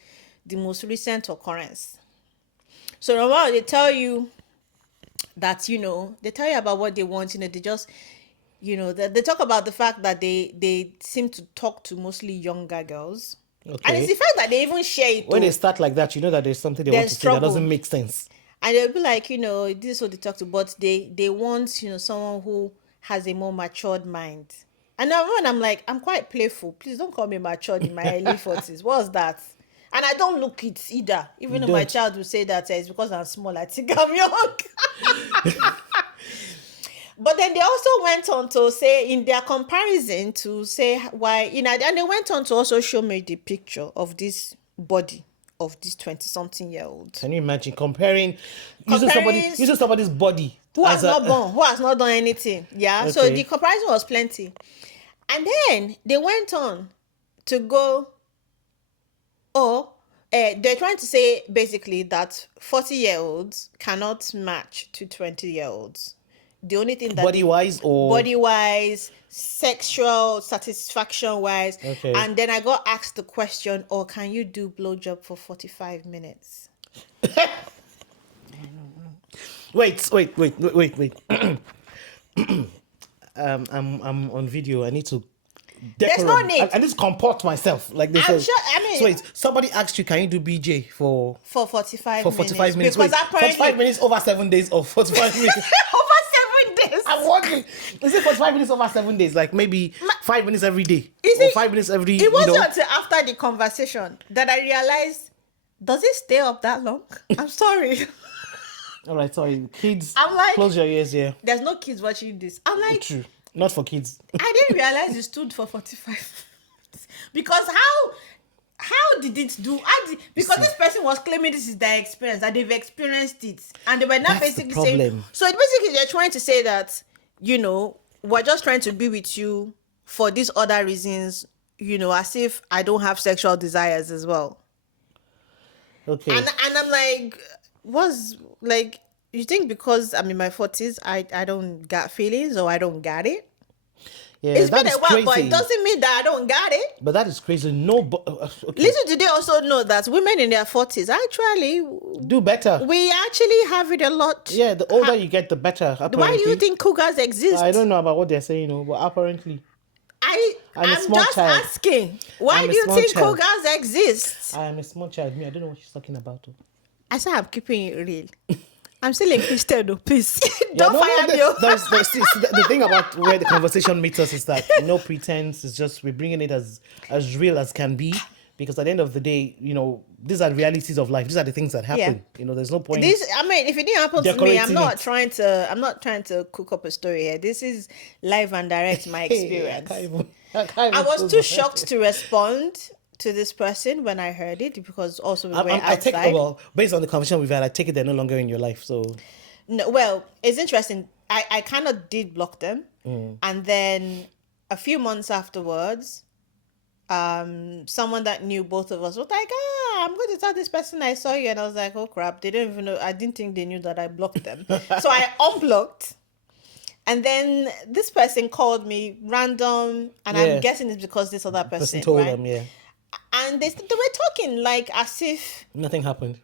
the most recent occurrence. So normal, they tell you that, they tell you about what they want, they just, they talk about the fact that they seem to talk to mostly younger girls. Okay. And it's the fact that they even share it When they too. start like that, you know that there's something they want There's to say that trouble. doesn't make sense. And they'll be like, this is what they talk to, but they want, someone who has a more matured mind. And now when I'm like, I'm quite playful. Please don't call me matured in my early 40s. What's that? And I don't look it either. Even though my don't. child will say that it's because I'm small, I think I'm young. But then they also went on to say in their comparison to say why, and they went on to also show me the picture of this body of this 20-something-year-old. Can you imagine comparing using somebody's body who has not born, who has not done anything. Yeah. Okay. So the comparison was plenty. And then they went on to go, they're trying to say basically that 40-year-olds cannot match to 20-year-olds. The only thing that body-wise, sexual satisfaction-wise. Okay. And then I got asked the question, can you do blowjob for 45 minutes? Wait. I'm on video. I need to. There's no need. I need to comport myself. Like this. I'm sure. I mean, so wait. Somebody asked you, can you do BJ for 45 minutes? Because wait, apparently 45 minutes over 7 days or 45 minutes over 7 days. I'm wondering, is it 45 minutes over 7 days? Like maybe 5 minutes every day, Is or it- 5 minutes every. It wasn't until after the conversation that I realized, does it stay up that long? I'm sorry. All right, sorry, kids. I'm like- close your ears here. There's no kids watching this. I'm like, True, not for kids. I didn't realize it stood for 45 minutes. Because how did it do? Because this person was claiming this is their experience, that they've experienced it. And they were not That's the basically saying. problem. So basically they're trying to say that, we're just trying to be with you for these other reasons, as if I don't have sexual desires as well. Okay. And I'm like, you think because I'm in my 40s, I don't got feelings or I don't got it? Yeah, It's that been is a while, crazy. but it doesn't mean that I don't got it. But that is crazy. No, okay. Little do they also know that women in their 40s, actually, Do better. we actually have it a lot. Yeah, the older you get, the better. Apparently. Why do you think cougars exist? I don't know about what they're saying, but apparently. I'm a I'm small just child. asking. Why I'm a do you small think child. cougars exist? I am a small child. Me, I don't know what she's talking about. I said I'm keeping it real. I'm still a Christian, though. Please Yeah, don't fire me. the thing about where the conversation meets us is that no pretense. It's just we're bringing it as real as can be. Because at the end of the day, these are the realities of life. These are the things that happen. There's no point. If it didn't happen to me, decorating I'm not it. trying to cook up a story here. This is live and direct my experience. I was too shocked to respond to this person when I heard it because also we were outside. Based on the conversation we've had, I take it they're no longer in your life. So No, well, it's interesting. I kind of did block them, and then a few months afterwards, someone that knew both of us was like, I'm going to tell this person I saw you, and I was like, oh crap, they don't even know. I didn't think they knew that I blocked them, so I unblocked. And then this person called me random, and I'm guessing it's because this other person told right? them, yeah. And they were talking like as if, Nothing happened.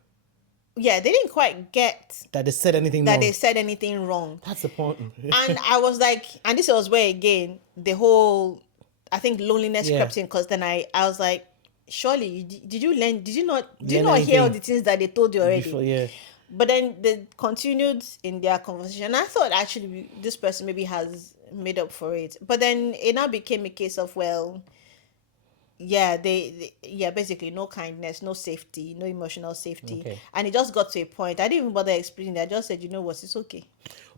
they didn't quite get That they said anything that wrong. they said anything wrong. That's the point. And I was like, and this was where again the whole, I think loneliness crept in, because then I was like, surely did you not hear all anything the things that they told you already? Before, yeah. But then they continued in their conversation. I thought actually this person maybe has made up for it. But then it now became a case of, they basically no kindness, no safety, no emotional safety. Okay. And it just got to a point. I didn't even bother explaining it. I just said, it's okay.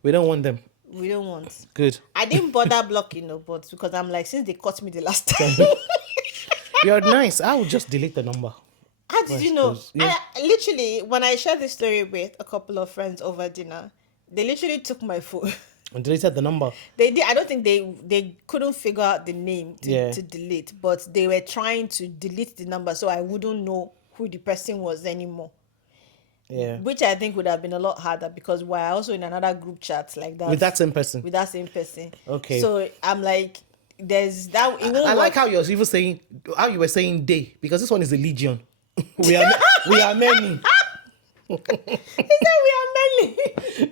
We don't want them. We don't want. Good. I didn't bother blocking, but because I'm like, since they caught me the last time. You're nice. I would just delete the number. How did you know? Yeah. I literally, when I shared this story with a couple of friends over dinner, they literally took my phone. And deleted the number. They did. I don't think they couldn't figure out the name to delete, but they were trying to delete the number so I wouldn't know who the person was anymore. Yeah. Which I think would have been a lot harder because we're also in another group chat like that. With that same person. With that same person. Okay. So I'm like, there's that. It won't I like work. how you're even saying, how you were saying they, because this one is a legion. we are we are many. He said we are many.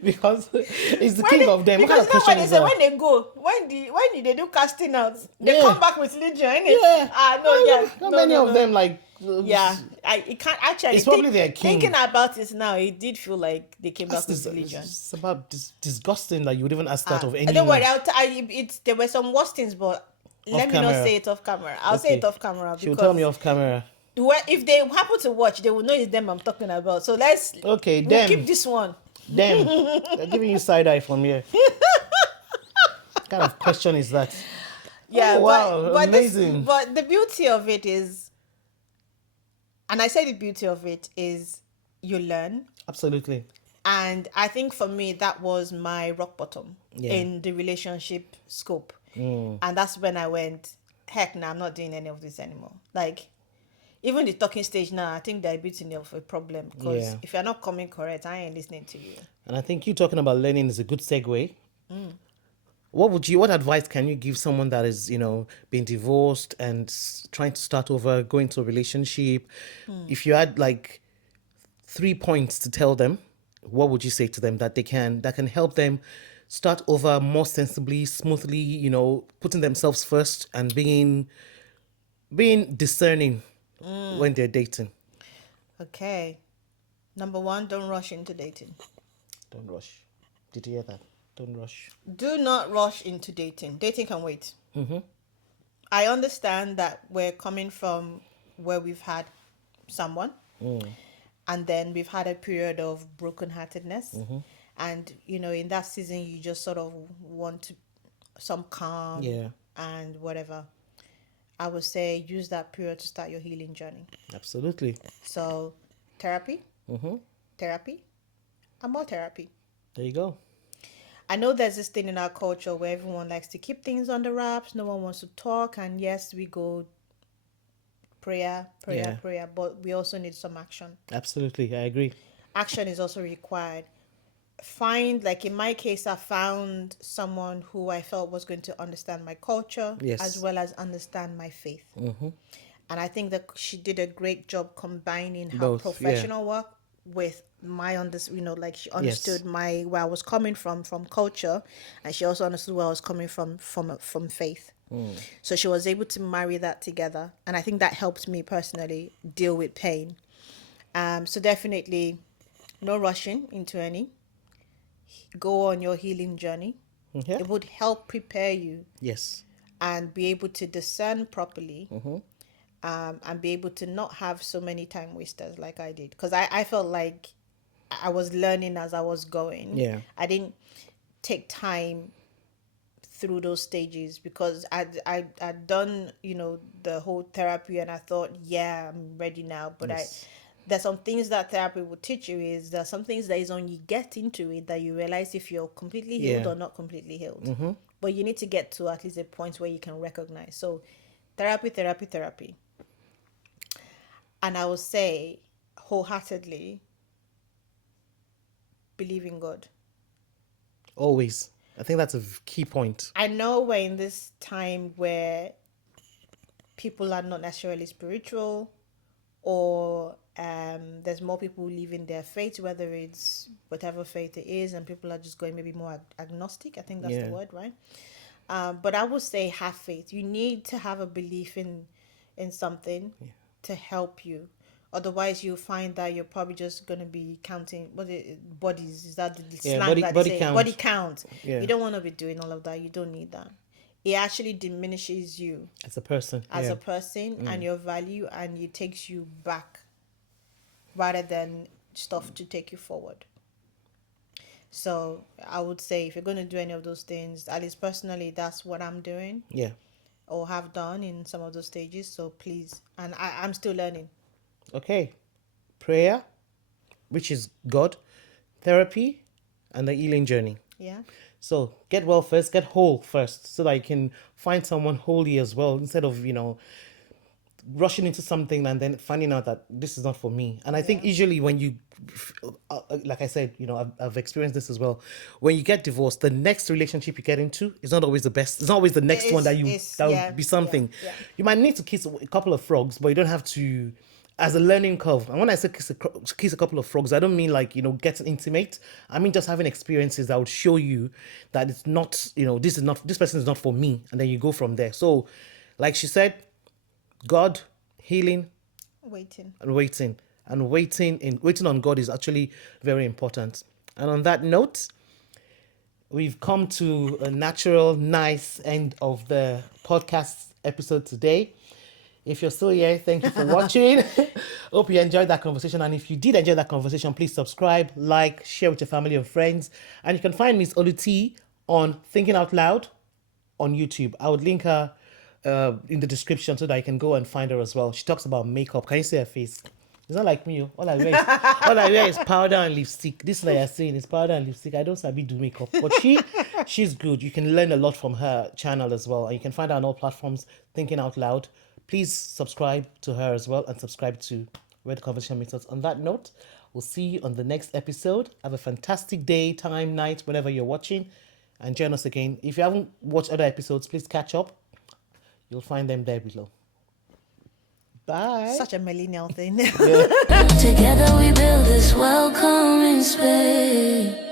Because it's the When king they- of them. What kind Because of you know question what they is say that? when they go, when they do casting out, they Yeah. come back with legion. Innit? Yeah. No, yeah. How No, many no, of no. them like? Yeah, it can't actually. It's probably their king. Thinking about it now, it did feel like they came back That's with legion. it's about disgusting that you would even ask that of anyone. Don't worry, there were some worse things, but let me camera. not say it off camera. I'll say it off camera She'll because tell me off camera. if they happen to watch, they will know it's them I'm talking about. So we'll keep this one. Them. They're giving you side eye from here. What kind of question is that? Yeah, Oh, wow, but amazing. but the beauty of it is, and I say the beauty of it is you learn. Absolutely. And I think for me, that was my rock bottom Yeah. in the relationship scope. And that's when I went, heck, no, I'm not doing any of this anymore. Like, even the talking stage now, I think they're a bit of a problem because Yeah. if you're not coming correct, I ain't listening to you. And I think you talking about learning is a good segue. What advice can you give someone that is, being divorced and trying to start over, going to a relationship? If you had like 3 points to tell them, what would you say to them that can help them start over more sensibly, smoothly, putting themselves first and being discerning when they're dating? Okay. Number one, don't rush into dating. Don't rush. Did you hear that? Don't rush. Do not rush into dating. Dating can wait. I understand that we're coming from where we've had someone and then we've had a period of brokenheartedness. And, in that season, you just sort of want some calm and whatever. I would say use that period to start your healing journey. Absolutely. So, therapy, therapy, and more therapy. There you go. I know there's this thing in our culture where everyone likes to keep things under wraps. No one wants to talk. And yes, we go prayer, but we also need some action. Absolutely. I agree. Action is also required. Like in my case, I found someone who I felt was going to understand my culture as well as understand my faith. And I think that she did a great job combining her Both, professional work with my like she understood where I was coming from culture, and she also understood where I was coming from faith. So she was able to marry that together, and I think that helped me personally deal with pain. So definitely no rushing into any. Go on your healing journey. It would help prepare you and be able to discern properly. And be able to not have so many time wasters like I did, because I felt like I was learning as I was going. I didn't take time through those stages because I'd done the whole therapy and I thought I'm ready now, but there's some things that therapy will teach you is there's some things that is when you get into it that you realize if you're completely healed or not completely healed. But you need to get to at least a point where you can recognize. So therapy. And I would say wholeheartedly believe in God. Always. I think that's a key point. I know we're in this time where people are not necessarily spiritual, or there's more people leaving their faith, whether it's whatever faith it is, and people are just going maybe more agnostic. I think that's the word, right? But I would say have faith. You need to have a belief in something to help you. Otherwise, you'll find that you're probably just going to be counting bodies. Is that the slang that they say? Count. Body count. You don't want to be doing all of that. You don't need that. It actually diminishes you as a person. And your value, and it takes you back rather than stuff to take you forward. So I would say if you're going to do any of those things, at least personally, that's what I'm doing. Or have done in some of those stages. So please, and I'm still learning. Okay. Prayer, which is God, therapy, and the healing journey. So get well first, get whole first, so that you can find someone holy as well, instead of, rushing into something and then finding out that this is not for me. And I think usually when you, like I said, I've experienced this as well. When you get divorced, the next relationship you get into is not always the best. It's not always the next one that will be something. Yeah. You might need to kiss a couple of frogs, but you don't have to, as a learning curve. And when I say kiss a couple of frogs, I don't mean like, getting intimate. I mean just having experiences that would show you that it's not, this person is not for me. And then you go from there. So like she said, God, healing, Waiting. and waiting. And waiting on God is actually very important. And on that note, we've come to a natural, nice end of the podcast episode today. If you're still here, thank you for watching. Hope you enjoyed that conversation. And if you did enjoy that conversation, please subscribe, like, share with your family and friends. And you can find Miss Oluti on Thinking Out Loud on YouTube. I would link her in the description so that you can go and find her as well. She talks about makeup. Can you see her face? It's not like me. All I wear is powder and lipstick. This is like you're saying, it's powder and lipstick. I don't sabi do makeup, but she's good. You can learn a lot from her channel as well, and you can find her on all platforms. Thinking Out Loud. Please subscribe to her as well, and subscribe to Where the Conversation Meets Us. On that note, we'll see you on the next episode. Have a fantastic day, time, night, whenever you're watching, and join us again. If you haven't watched other episodes, please catch up. You'll find them there below. Bye. Such a millennial thing. Together we build this welcoming space.